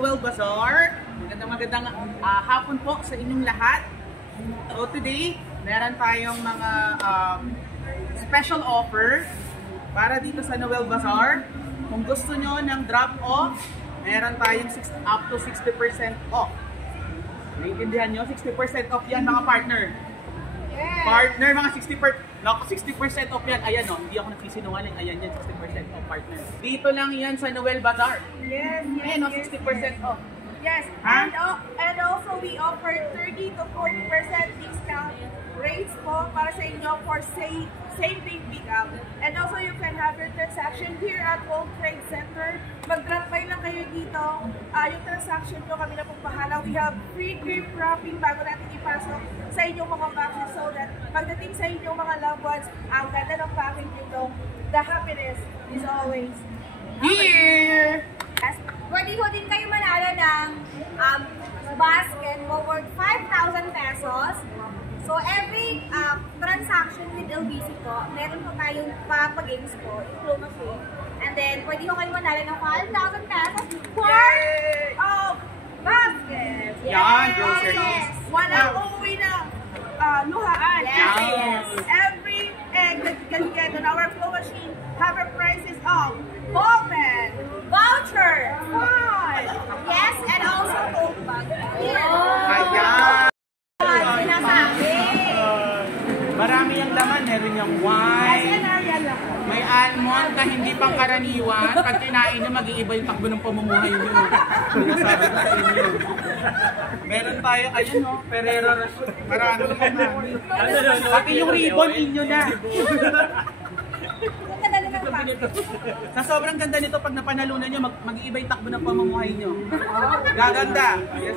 Noel Bazaar. Magandang hapon po sa inyong lahat. So today, meron tayong mga special offer para dito sa Noel Bazaar. Kung gusto nyo ng drop-off, meron tayong up to 60% off. Naiintindihan nyo? 60% off yan mga partner. Yes. Partner, mga 60% off yan. Ayan o, hindi ako nagsisinungaling. Ayan yan, 60% off partner. Dito lang yan sa Noel Bazaar. Yes, Ayan o, 60% off. Yes, and also we offer 30 to 40% discount rates po para sa inyo for same day pickup. And also you can have your transaction here at World Trade Center. Mag-drop by lang kayo dito. Yung transaction nyo kami na pong bahala. We have free gift wrapping bago natin ipasok sa inyong mga boxes so that pagdating sa inyong mga loved ones, ang ganda ng package nyo, the happiness is always here! Pwede ho din kayo manalo ng basket for worth 5,000 pesos. So every transaction with LBC po, meron po tayong papagames po, promo po. And then, pwede ho kayo manalo ng 5,000 pesos for basket. Yan, groceries. Walang uuwi na luhaan. Yes. Every egg that you can get on our flow machine have a prices of ballpen, Voucher! fine, Yes, and also tote bag. Ayan! Sinasabi. Marami yung laman. Meron yung as wine. an area lang. May almond na hindi pang karaniwan. Pag kinain nyo, mag-iiba yung takbo ng pamumuhay nyo. Sinasabi ko sa inyo. Meron tayo, ayun o, Ferrero Rocher. Marami yan. Pati yung ribbon, inyo na. Ang ganda naman pa. Sa sobrang ganda nito, pag napanalunan nyo, mag-iiba yung takbo ng pamumuhay nyo. Gaganda. Yes,